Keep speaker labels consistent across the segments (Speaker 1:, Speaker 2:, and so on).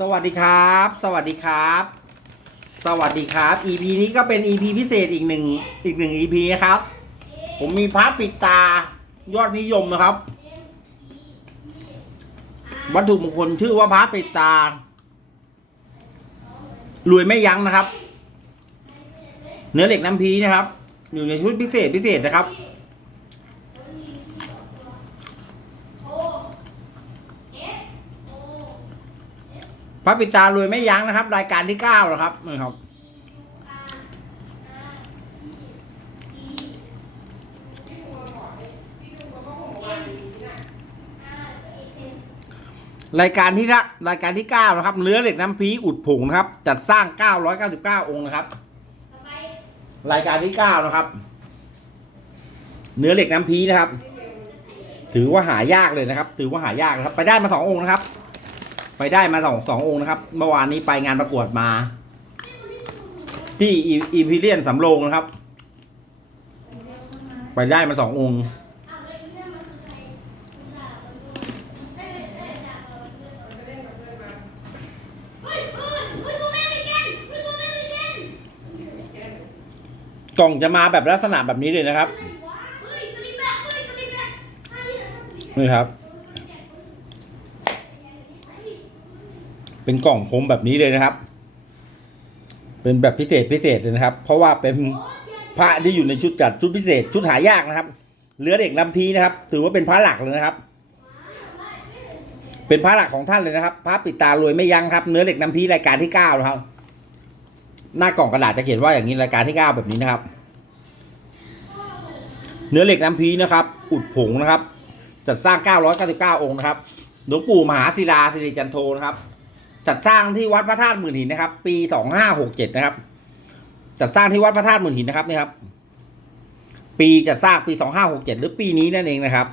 Speaker 1: สวัสดีครับ สวัสดีครับ สวัสดีครับ EP นี้ก็เป็น EP พิเศษอีกหนึ่งอีกหนึ่ง EP นะครับ ผมมีพระปิดตายอดนิยมนะครับ วัตถุมงคลชื่อว่าพระปิดตารวยไม่ยั้งนะครับ เนื้อเหล็กน้ำพีนะครับ อยู่ในชุดพิเศษพิเศษนะครับ พระปิตารวยไม่ยั้งนะครับ รายการที่เก้านะครับนี่ครับ รายการที่ละรายการที่เก้านะครับเนื้อเหล็กน้ำพีอุดผงนะครับ จัดสร้าง999องค์นะครับ รายการที่เก้านะครับ เนื้อเหล็กน้ำพีนะครับ ถือว่าหายากเลยนะครับ ถือว่าหายากนะครับ ไปได้มาสององค์นะครับ ไปได้มาสองสององค์นะครับ เมื่อวานนี้ไปงานประกวดมา ที่อีพีเลียนสำโรงนะครับ ไปได้มาสององค์
Speaker 2: ก
Speaker 1: ล่องจะมาแบบลักษณะแบบนี้เลยนะครับ นี่ครับ เป็นกล่องคมแบบนี้เลยนะครับ เป็นแบบพิเศษพิเศษเลยนะครับ เพราะว่าเป็นพระที่อยู่ในชุดจัดชุดพิเศษ ชุดหายากนะครับเรือเด็กลำพีนะครับ ถือว่าเป็นพระหลักเลยนะครับ เป็นพระหลักของท่านเลยนะครับพระปิดตารวยไม่ยั้งครับ เนื้อเหล็กน้ำพีรายการที่เก้านะครับ หน้ากล่องกระดาษจะเขียนว่าอย่างนี้รายการที่เก้าแบบนี้นะครับ เนื้อเหล็กน้ำพีนะครับ อุดผงนะครับจัดสร้าง 999 องค์นะครับ หลวงปู่มหาศิลาสิริจันโทนะครับ จัดสร้างที่วัดพระธาตุหมื่นหินนะครับ ปี2567นะครับ จัดสร้างที่วัดพระธาตุหมื่นหินนะครับนี่ครับ ปีจัดสร้างปี2567หกเจ็ดหรือปีนี้นั่นเองนะครับ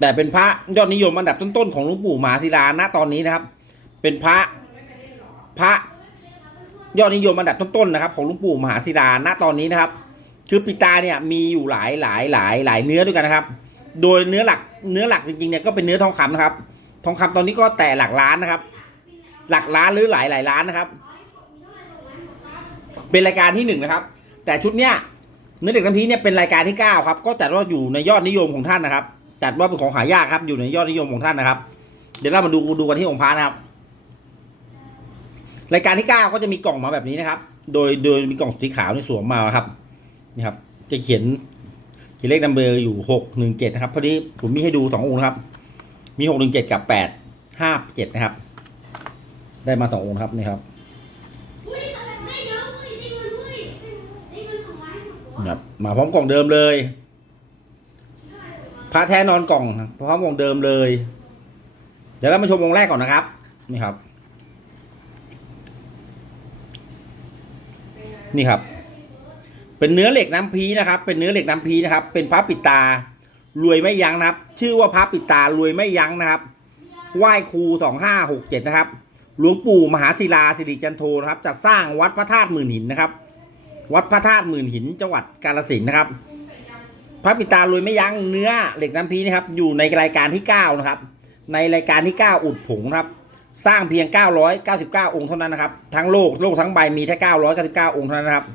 Speaker 2: แต่
Speaker 1: เป็นพระยอดนิยมอันดับต้นๆของหลวงปู่มหาศิลาณตอนนี้นะครับ เป็นพระพระยอดนิยมอันดับต้นๆนะครับ ของหลวงปู่มหาศิลาณตอนนี้นะครับ คือปิตาเนี่ยมีอยู่หลายหลายหลายหลายเนื้อด้วยกันนะครับ โดยเนื้อหลักเนื้อหลักจริงๆเนี่ยก็เป็นเนื้อทองคำนะครับ ทองคำตอนนี้ก็แต่หลักล้านนะครับ หลักล้านหรือหลายหลายล้านนะครับ เป็นรายการที่หนึ่งนะครับ แต่ชุดเนี้ยเนื้อเด็กน้ำพีเนี่ยเป็นรายการที่เก้าครับ ก็จัดว่าอยู่ในยอดนิยมของท่านนะครับ จัดว่าเป็นของหายากครับ อยู่ในยอดนิยมของท่านนะครับ เดี๋ยวเรามาดูดูกันที่องค์พระนะครับ รายการที่เก้าก็จะมีกล่องมาแบบนี้นะครับ โดยโดยมีกล่องสีขาวนี่สวมมาครับนี่ครับ จะเขียนเขียนเลขนัมเบอร์อยู่หกหนึ่งเจ็ดนะครับพอดีผมมีให้ดูสององค์นะครับ มีหกหนึ่งเจ็ดกับแปดห้าเจ็ดนะครับ ได้มาสององค์ครับนี่ครับ
Speaker 2: มดตัว
Speaker 1: นะครับมาพร้อมกล่องเดิมเลยพระแท้นอนกล่องพร้อมกล่องเดิมเลย เดี๋ยวเรามาชมองค์แรกก่อนนะครับ นี่ครับ นี่ครับ เป็นเนื้อเหล็กน้ำพีนะครับ เป็นเนื้อเหล็กน้ำพีนะครับ เป็นพระปิดตา รวยไม่ยั้งนะครับ ชื่อว่าพระปิดตารวยไม่ยั้งนะครับ ไหว้ครูสองห้าหกเจ็ดนะครับ หลวงปู่มหาศิลาสิริจันโทนะครับจัดสร้างวัดพระธาตุหมื่นหินนะครับ วัดพระธาตุหมื่นหินจังหวัดกาฬสินนะครับ พระปิตารวยไม่ยั้งเนื้อเหล็กน้ำพีนะครับ อยู่ในรายการที่9นะครับ ในรายการที่9อุดผงครับ สร้างเพียง 999 องค์เท่านั้นนะครับ ทั้งโลกโลกทั้งใบมีแค่999 องค์เท่านั้นนะครับ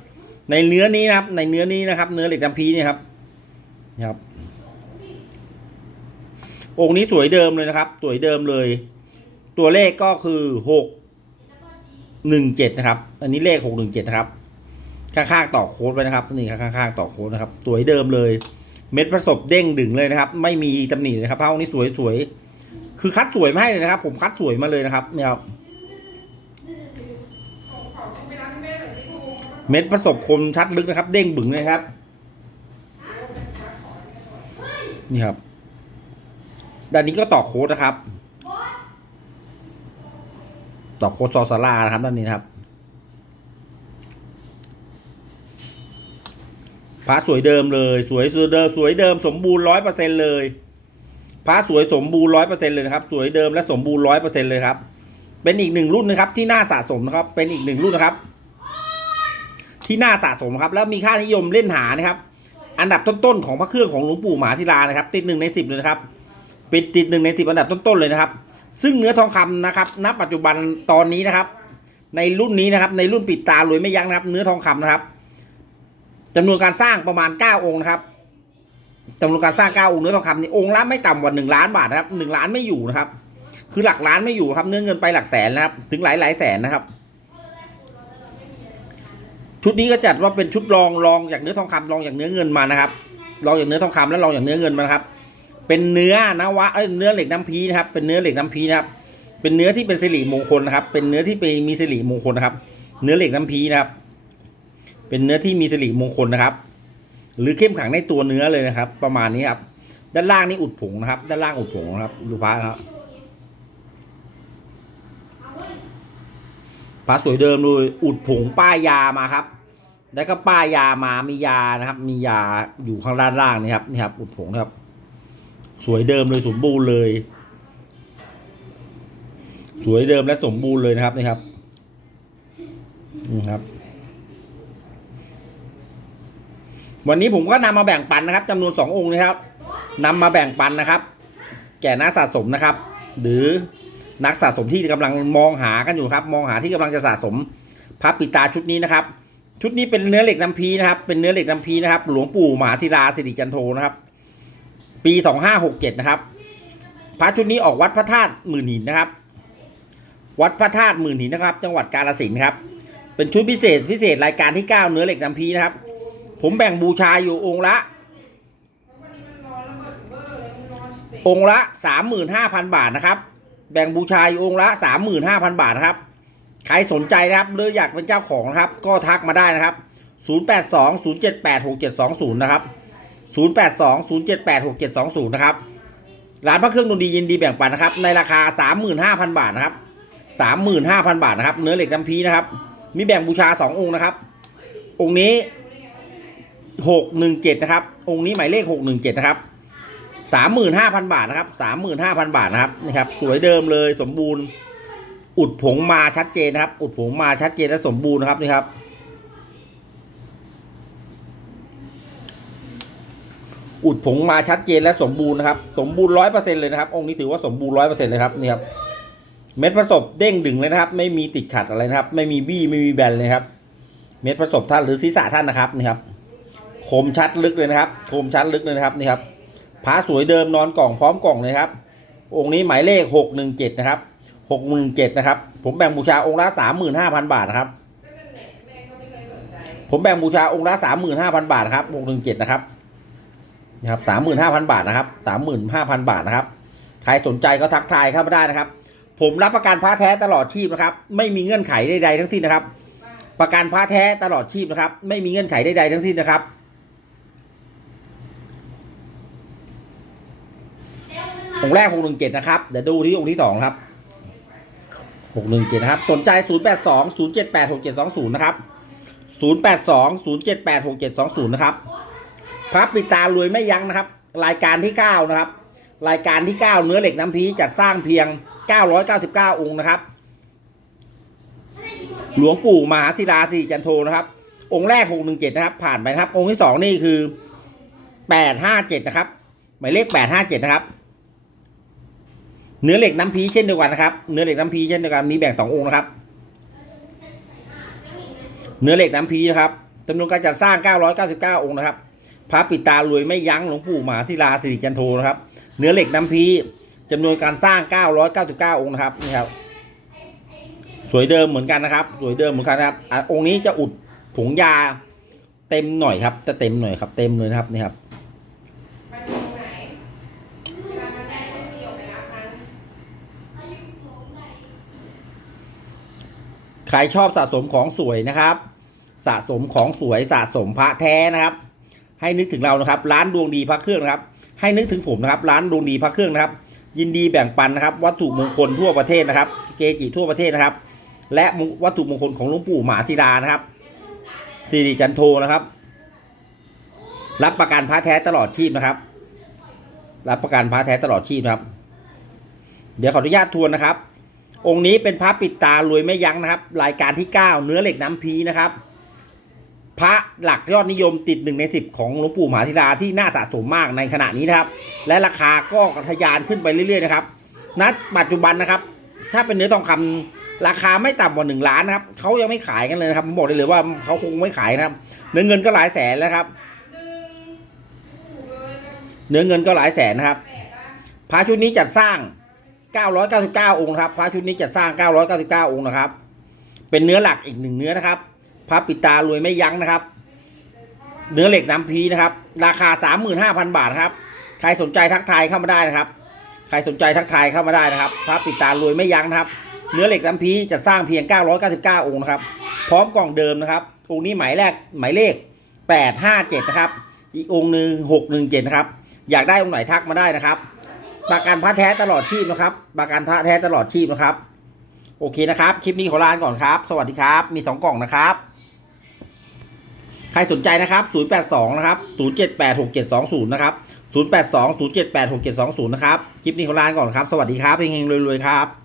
Speaker 1: ในเนื้อนี้นะครับ ในเนื้อนี้นะครับ เนื้อเหล็กน้ำพีนี่ครับนี่ครับ องค์นี้สวยเดิมเลยนะครับ สวยเดิมเลย ตัวเลขก็คือ6 17นะครับ อันนี้เลข617นะครับ ข้างๆต่อโค้ดไว้นะครับนี่ข้างๆต่อโค้ดนะครับ สวยเดิมเลย เม็ดประสบเด้งดึงเลยนะครับ ไม่มีตำหนิเลยครับผ้าองค์นี้สวยสวยคือคัดสวยมาให้เลยนะครับ ผมคัดสวยมาเลยนะครับเนี่ยครับเม็ดประสบคมชัดลึกนะครับ เด้งบึงเลยครับ นี่ครับ ด้านนี้ก็ต่อโค้ดนะครับ ต่อโค้ดซอสารานะครับด้านนี้นะครับพระสวยเดิมเลย สวยสวยเดิมสวยเดิมสมบูรณ์ร้อยเปอร์เซ็นเลยพระสวยสมบูรณ์ร้อยเปอร์เซ็นเลยนะครับ สวยเดิมและสมบูรณ์ร้อยเปอร์เซ็นเลยครับ เป็นอีกหนึ่งรุ่นนะครับ ที่น่าสะสมนะครับ เป็นอีกหนึ่งรุ่นนะครับ ที่น่าสะสมครับ แล้วมีค่านิยมเล่นหานะครับ อันดับต้นๆของพระเครื่องของหลวงปู่มหาศิลานะครับ ติดหนึ่งในสิบเลยนะครับ ป็นติดหนึ่งในสิบอันดับต้นๆเลยนะครับ ซึ่งเนื้อทองคำนะครับ ณ ปัจจุบันตอนนี้นะครับ ในรุ่นนี้นะครับ ในรุ่นปิดตารวยไม่ยั้งนะครับ เนื้อทองคำนะครับจำนวนการสร้างประมาณ9องค์นะครับจำนวนการสร้าง9องค์เนื้อทองคำนี่องค์ละไม่ต่ำกว่า1ล้านบาทนะครับ1ล้านไม่อยู่นะครับ คือหลักล้านไม่อยู่ครับ เนื้อเงินไปหลักแสนนะครับ ถึงหลายหลายแสนนะครับ ชุดนี้ก็จัดว่าเป็นชุดรองรองจากเนื้อทองคำรองจากเนื้อเงินมานะครับ รองจากเนื้อทองคำและรองจากเนื้อเงินมานะครับ เป็นเนื้อนวะเอ้ยเนื้อเหล็กน้ำพีนะครับ เป็นเนื้อเหล็กน้ำพีนะครับ เป็นเนื้อที่เป็นสิริมงคลนะครับ เป็นเนื้อที่เป็นมีสิริมงคลนะครับ เนื้อเหล็กน้ำพีนะครับ เป็นเนื้อที่มีสิริมงคลนะครับ หรือเข้มขังในตัวเนื้อเลยนะครับ ประมาณนี้ครับด้านล่างนี่อุดผงนะครับ ด้านล่างอุดผงนะครับดูพระครับพระสวยเดิมเลยอุดผงป้ายยามาครับ แล้วก็ป้ายยามามียานะครับ มียาอยู่ข้างด้านล่างนี่ครับนี่ครับ อุดผงนะครับ สวยเดิมเลยสมบูรณ์เลย สวยเดิมและสมบูรณ์เลยนะครับนี่ครับนี่ครับ วันนี้ผมก็นำมาแบ่งปันนะครับจำนวนสององค์นะครับนำมาแบ่งปันนะครับ แก่นักสะสมนะครับ หรือนักสะสมที่กำลังมองหากันอยู่ครับ มองหาที่กำลังจะสะสมพระปิตาชุดนี้นะครับ ชุดนี้เป็นเนื้อเหล็กน้ำพีนะครับ เป็นเนื้อเหล็กน้ำพีนะครับ หลวงปู่มหาธิราสิริจันโทนะครับ ปีสองห้าหกเจ็ดนะครับพระชุดนี้ออกวัดพระธาตุหมื่นหินนะครับ วัดพระธาตุหมื่นหินนะครับ จังหวัดกาฬสินครับ เป็นชุดพิเศษพิเศษรายการที่เก้าเนื้อเหล็กน้ำพีนะครับ ผมแบ่งบูชาอยู่องค์ละ องค์ละสามหมื่นห้าพันบาทนะครับ แบ่งบูชาอยู่องค์ละสามหมื่นห้าพันบาทนะครับใครสนใจนะครับหรืออยากเป็นเจ้าของนะครับ ก็ทักมาได้นะครับ 082 078 6720 นะครับ 082 078 6720 นะครับ ร้านพระเครื่องดนตรียินดีแบ่งปันนะครับ ในราคา 35,000 บาทนะครับ 35,000 บาทนะครับ เนื้อเหล็กน้ำพีนะครับ มีแบ่งบูชา 2 องค์นะครับ องค์นี้ 617 นะครับ องค์นี้หมายเลข 617 นะครับ 35,000 บาทนะครับ 35,000 บาทนะครับ นี่ครับ สวยเดิมเลย สมบูรณ์ อุดผงมาชัดเจนนะครับ อุดผงมาชัดเจนและสมบูรณ์นะครับนี่ครับ อุดผงมาชัดเจนและสมบูรณ์นะครับ สมบูรณ์ร้อยเปอร์เซ็นต์เลยนะครับองค์นี้ถือว่าสมบูรณ์ร้อยเปอร์เซ็นต์เลยครับนี่ครับเม็ดผสมเด้งดึงเลยนะครับ ไม่มีติดขัดอะไรนะครับ ไม่มีบี้ไม่มีแบนเลยครับ เม็ดผสมท่านหรือศีรษะท่านนะครับนี่ครับคมชัดลึกเลยนะครับคมชัดลึกเลยนะครับนี่ครับพระสวยเดิมนอนกล่องพร้อมกล่องเลยครับองค์นี้หมายเลขหกหนึ่งเจ็ดนะครับหกหนึ่งเจ็ดนะครับ ผมแบ่งบูชาองค์ละสามหมื่นห้าพันบาทนะครับผมแบ่งบูชาองค์ละสามหมื่นห้าพันบาทครับหกหนึ่งเจ็ดนะครับ นะครับสามหมื่นห้าพันบาทนะครับสามหมื่นห้าพันบาทนะครับ ใครสนใจก็ทักทายเข้ามาได้นะครับ ผมรับประกันพระแท้ตลอดชีพนะครับ ไม่มีเงื่อนไขใดๆทั้งสิ้นนะครับ ประกันพระแท้ตลอดชีพนะครับ ไม่มีเงื่อนไขใดๆทั้งสิ้นนะครับองค์แรกหกหนึ่งเจ็ดนะครับ เดี๋ยวดูที่องค์ที่สองครับหกหนึ่งเจ็ดนะครับ สนใจศูนย์แปดสองศูนย์เจ็ดแปดหกเจ็ดสองศูนย์นะครับศูนย์แปดสองศูนย์เจ็ดแปดหกเจ็ดสองศูนย์นะครับ พระปิดตารวยไม่ยั้งนะครับ รายการที่เก้านะครับ รายการที่เก้าเนื้อเหล็กน้ำพีจัดสร้างเพียงเก้าร้อยเก้าสิบเก้าองค์นะครับ หลวงปู่มหาศิลาสิริจันโทนะครับ องค์แรกหกหนึ่งเจ็ดนะครับ ผ่านไปครับ องค์ที่สองนี่คือแปดห้าเจ็ดนะครับ หมายเลขแปดห้าเจ็ดนะครับ เนื้อเหล็กน้ำพีเช่นเดียวกันนะครับ เนื้อเหล็กน้ำพีเช่นเดียวกัน มีแบ่งสององค์นะครับ เนื้อเหล็กน้ำพีนะครับจำนวนการจัดสร้าง 999 องค์นะครับ พระปิดตารวยไม่ยั้งหลวงปู่มหาศิลาสิริจันโทนะครับ เนื้อเหล็กน้ำพีจำนวนการสร้าง 999 องค์นะครับนี่ครับ สวยเดิมเหมือนกันนะครับ สวยเดิมเหมือนกันนะครับอองค์นี้จะอุดผงยาเต็มหน่อยครับ จะเต็มหน่อยครับ เต็มเลยนะครับนี่ครับใครชอบสะสมของสวยนะครับ สะสมของสวยสะสมพระแท้นะครับ ให้นึกถึงเรานะครับ ร้านดวงดีพระเครื่องนะครับ ให้นึกถึงผมนะครับ ร้านดวงดีพระเครื่องนะครับ ยินดีแบ่งปันนะครับ วัตถุมงคลทั่วประเทศนะครับ เกจิทั่วประเทศนะครับ และวัตถุมงคลของหลวงปู่หมาศิลานะครับสิริจันโทนะครับ รับประกันพระแท้ตลอดชีพนะครับ รับประกันพระแท้ตลอดชีพครับ เดี๋ยวขออนุญาตทวนนะครับ องค์นี้เป็นพระปิดตารวยไม่ยั้งนะครับ รายการที่ 9 เนื้อเหล็กน้ำพีนะครับ พระหลักยอดนิยมติดหนึ่งในสิบของหลวงปู่มหาธิราที่น่าสะสมมากในขณะนี้นะครับ และราคาก็ทะยานขึ้นไปเรื่อยๆนะครับณปัจจุบันนะครับ ถ้าเป็นเนื้อทองคำราคาไม่ต่ำกว่าหนึ่งล้านนะครับเขายังไม่ขายกันเลยนะครับผมบอกได้เลยว่าเขาคงไม่ขายนะครับ เนื้อเงินก็หลายแสนแล้วครับ
Speaker 3: เนื้
Speaker 1: อเงินก็หลายแสนนะครับพระชุดนี้จัดสร้าง 999 องค์ครับพระชุดนี้จัดสร้าง 999 องค์นะครับ เป็นเนื้อหลักอีกหนึ่งเนื้อนะครับ พระปิดตารวยไม่ยั้งนะครับ เนื้อเหล็กน้ำพีนะครับ ราคา 35,000 บาทครับ ใครสนใจทักทายเข้ามาได้นะครับ ใครสนใจทักทายเข้ามาได้นะครับ พระปิดตารวยไม่ยั้งนะครับ เนื้อเหล็กน้ำพีจะสร้างเพียง 999 องค์นะครับ พร้อมกล่องเดิมนะครับ องค์นี้หมายแรกหมายเลข 857 นะครับ อีกองค์หนึ่ง617 นะครับ อยากได้องค์ไหนทักมาได้นะครับ ประกันพระแท้ตลอดชีพนะครับ ประกันพระแท้ตลอดชีพนะครับโอเคนะครับ คลิปนี้ขอลาก่อนครับ สวัสดีครับ มีสองกล่องนะครับ ใครสนใจนะครับ 082 นะครับ 0786720 นะครับ 082 0786720 นะครับ คลิปนี้ขอลาก่อนครับ สวัสดีครับเฮงๆรวยๆครับ